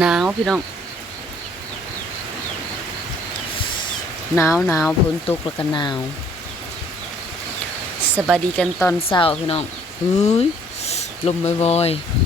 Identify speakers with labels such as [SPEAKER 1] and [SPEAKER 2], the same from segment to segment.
[SPEAKER 1] หนาวพี่น้องหนาวหนาวฝนตกแล้วก็หนาวสบายดีกันตอนเช้าพี่น้องเฮ้ยลมบ่อยๆ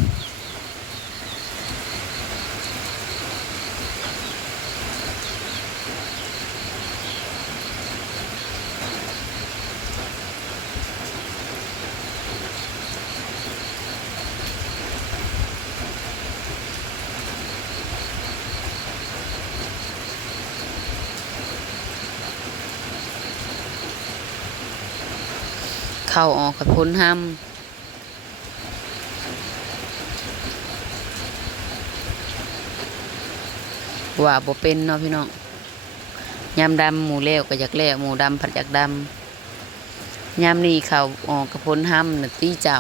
[SPEAKER 1] เข้าออกกับพ้นห้ำว่าบ่เป็นเนาะพี่น้องยำดำหมูแล้วก็อยากแล้วหมูดำผัดอยากดำยำนี่เขาวออกกระพ้นห้ำน่ะตีเจ้า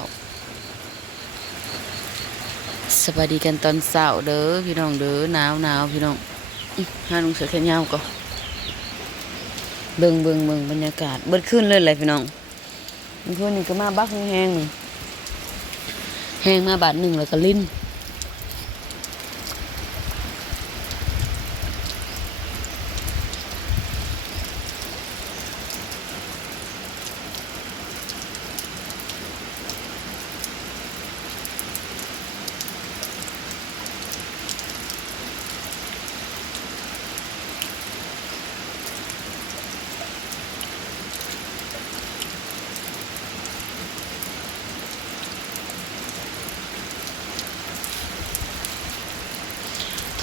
[SPEAKER 1] สวัสดีกันตอนเช้าเด้อพี่น้องเด้อหนาวหนาวพี่น้องห้าลุงเสือแขนยาวก็เบิ่งเบิ่งเบิ่งบรรยากาศเบิดขึ้นเลยเลยพี่น้อง มันคืนนี่ก็มาบักแห้งแห้งมาบาทหนึ่งแล้วก็ลิ้น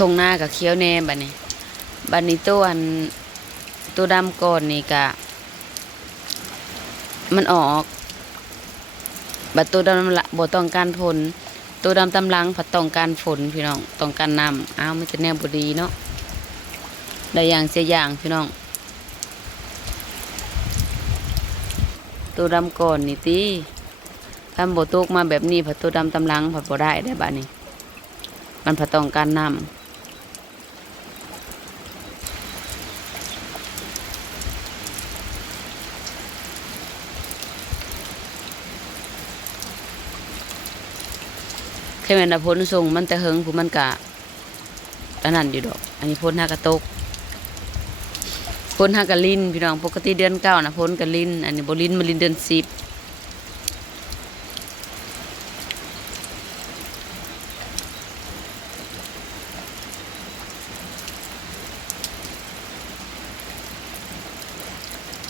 [SPEAKER 1] งหน้ากับเคี้ยวแน่บัดนี้บัดนี้ตัวอันตัวดำก่อนนี่กะมันออกบัดตัวดำละบ่ต้องการฝนตัวดำตำลังผัดต้องการฝนพี่น้องต้องการน้ำอ้าวมันจะแนวบดีเนาะได้อย่างเสียอย่างพี่น้อง ตัวดำก่อนนี่ตีทำบ่ตกมาแบบนี้ผัดตัวดำตำลังผัดบ่ได้ได้บัดนี้ มันผัดต้องการน้ำ แค่แม่นว่าพ้นส่งมันแต่เฮงผู้มันกะอันนั้นอยู่ดอก อันนี้พ้นหากระตกพ้นหากะลินพี่น้องปกติเดือนเก้านะพ้นกะลิน อันนี้บลินมาลินเดือนสิบ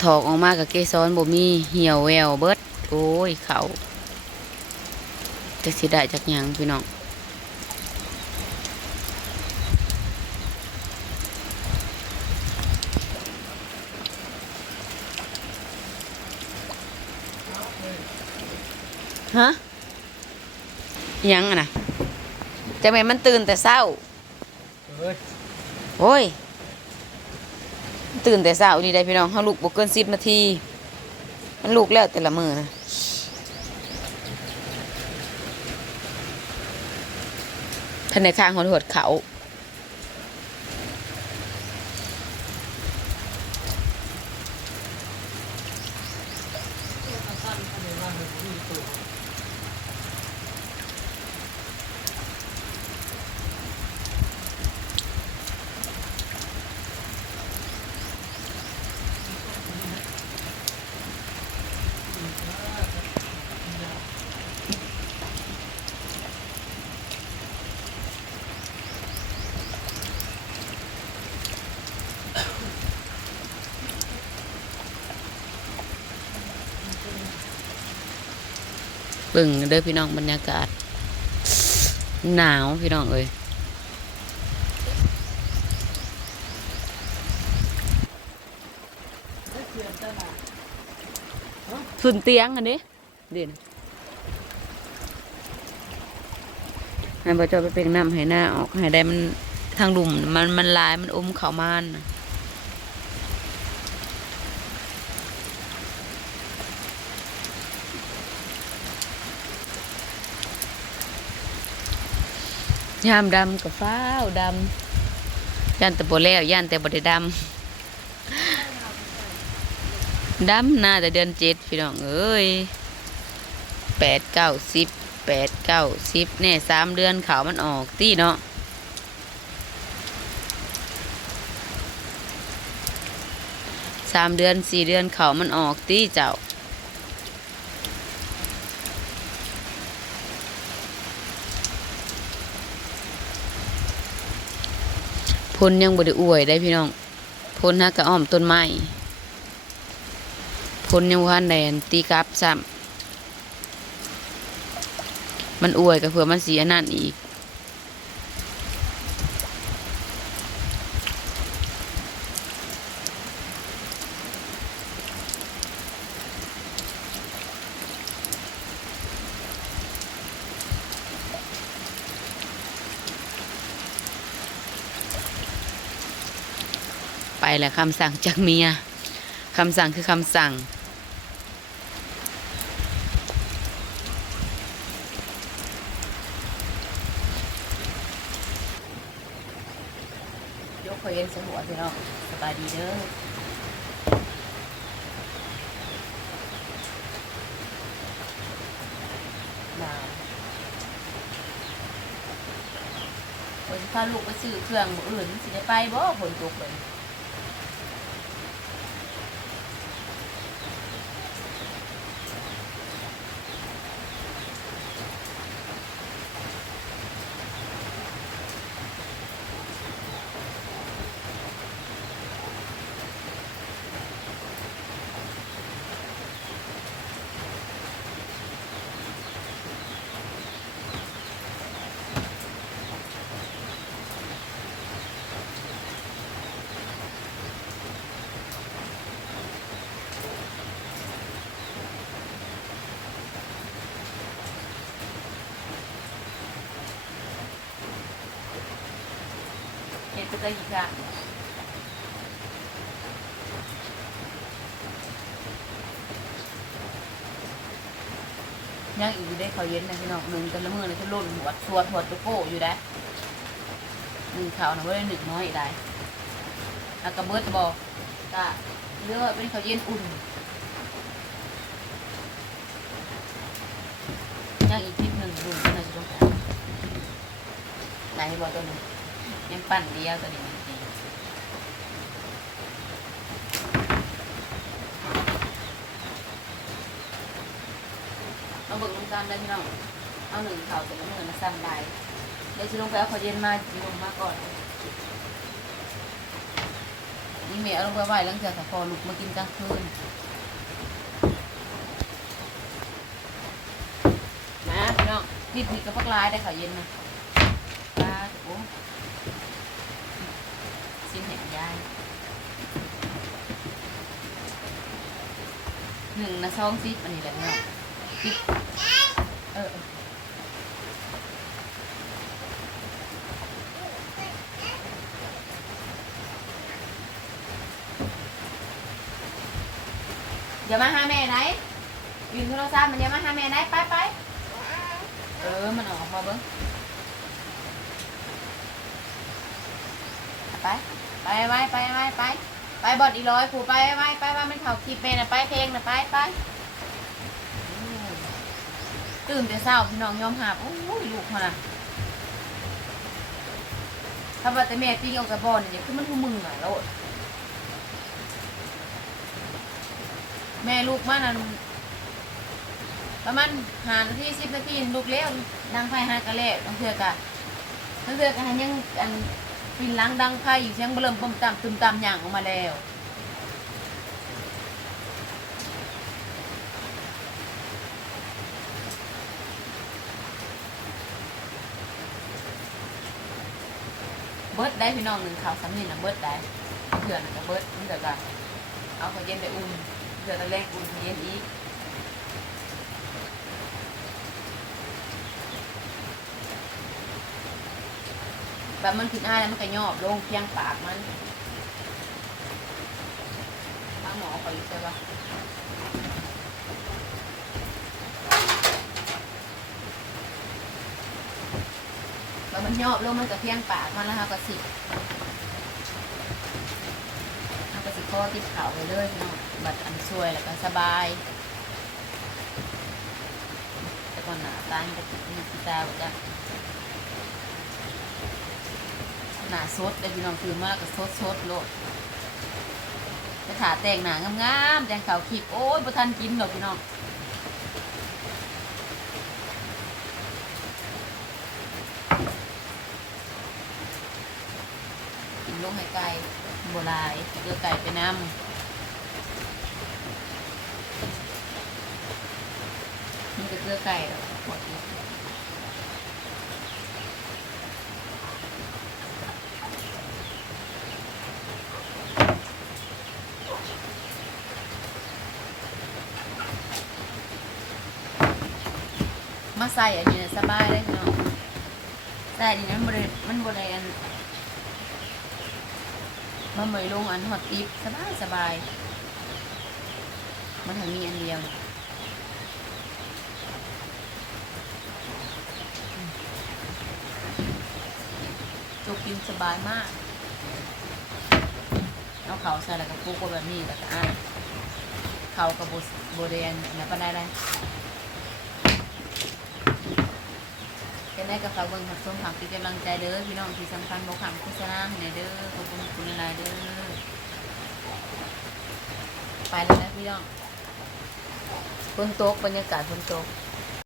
[SPEAKER 1] ถอกออกมากับเกสรบ่มีเหี่ยวแววเบิด โอ้ยเขา จะสิได้จากหยังพี่น้องฮะอิหยังอะนะจะแม่นมันตื่นแต่เศร้า
[SPEAKER 2] เฮ้ย
[SPEAKER 1] โอ้ย ตื่นแต่เช้านี่ได้พี่น้องเขาลูกบ่เกินสิบนาที มันลูกแล้วแต่ละมือนะ ทนานในข้างหดหดเขา เบิ่งเด้อพี่น้องบรรยากาศ หนาวพี่น้องเอ้ยขึ้นเตียงอันนี้เด่นให้บ่เจ้าไปเป็นน้ำให้หน้าออกให้ได้มันทางดุ่มมันมันลายมันอมเขามานนะ ยามดำกับฟ้าวดำย่านแต่บ่แล้วย่านแต่บด้ดำดำน่าจะเดือนเจ็ดพี่น้องเอ้ยแปดเก้าสิบแปดเก้าสิบเนี่ยสามเดือนขาวมันออกตี้เนาะสามเดือนสี่เดือนเขามันออกตี้เจ้า พลยังบ่ได้อวยได้พี่น้องพนฮักกะอ้อมต้นไม้พนยังบ่ทันแดนตีกลับซ้ำมันอวยก็เผื่อมันเสียนั่นอีก ไปแหละคำสั่งจากเมียคำสั่งคือคำสั่ง ยกคอยเย็นสหัวพี่น้องสบายดีเด้อมาวันพาลูกไปซื้อเครื่องมื้ออื่นสิได้ไปบ่ฝนตกเลย เห็นก็จะอีกค่ะยังอีกได้เขาวเย็นนะพี่น้องหนึ่งแต่ละมือเลยเขาล่นหัวชัวหัวตุโก้อยู่ได้หนึ่งเขาวนะว่าได้หนึ่งน้อยอีกได้แล้วก็เบิร์ดบอกก็เลือกเป็นเขาวเย็นอุ่นยังอีกนิดหนึ่งดูที่ไหนจะต้องการไหนบอกตัวหนึง ยังปั่นเดียวตัวนี้เอาเบิกลงกันได้พี่น้อง เอาหนึ่งเข่าแต่ละมือมาซ้ำใบเดี๋ยวจะลงไปเอาขาวเย็นมาจีลงมาก่อน นี่เมย์เอาลงไปไหวหลังจากสะพอลุกมากินกลางคืนนะพี่น้องพี่พีกับพวกลายได้ข่าวเย็นนะปลาโอ้ ห่งยายหนึ่งนะซองซิปอันนี้แหละเนาะซิปเออเอออย่ามาหาแม่ไหนยืนโทรศัพท์มันอย่ามาหาแม่ไหนไปไปเออมันออกมาเบิ้งไป ไปไปไปไปไป ไปบอดอีร้อยผูไปไปไปไปมันเข่าขีดเมนะไปเพลงนะไปไปตื่นแต่เช้าพี่น้องยอมหาบโอ้ยลูกมาถ้าว่าแต่แม่ปิ้งเอากระบอกเนี่ยคือมันคือมึงอะแล้วแม่ลูกมานั่นประมาณหานาทีสิบนาทีลูกเลี้ยวนั่งไฟหากระเละต้องเถื่อกะต้องเถื่อกะยังอัน ปินล้างดังไพ่เสียงเบิ่มปมตามตึมตามอย่างออกมาแล้วเบิร์ดได้พี่น้องหนึ่งข่าวสำนีนะเบิร์ดได้เถื่อนกับเบิร์ดมันเดือดอะเอาข้าวเย็นไปอุ่นเดือตะแรกอุ่นข้าวเย็นอีก แบบมันขึ้นอ้ายแล้วมันก็ยอบลงเพียงปากมันทางหมอเขาอยู่ใช่ปะแบบมันยอบลงมันก็เพียงปากมันแล้วค่ะก็สิเอาก็สิข้อติดเขาไปเลยเนาะบัดอันช่วยแล้วก็สบายแต่ก่อนหนาตามันจะติดนี่ติตาบ่จ้ะ หนาซดเลยพี่น้องคือมากกับซดซดโลดแต่ถาแต่งหนางามๆแต่งขาวคลิปโอ้ยบ่ทันกินดอกพี่น้องกินลงให้ไก่บัวลายเกลือไก่ไปน้ำนี่ก็เกลือไก่หมดอีก ใส่อันนี้น่ะสบายเลยพี่น้องใส่อันนี้มันบริมันบริอันมันไม่ลงอันฮอตติปสบายสบาย มันถึงมีอันเดียวจกกินสบายมาก เอาเขาใส่แล้วก็ปลุกแบบนี้แล้วก็อ่านเขากับโบโบเดนนะปานได้เล ยเป็นได้กับฝากเบิ่งผักส้มผักเป็นกำลังใจเด้อพี่น้องที่สำคัญบอกคำโฆษณาให้หน่อยเด้อขอบคุณคุณหลายๆเด้อไปแล้วนะพี่น้องฝนตกบรรยากาศฝนตก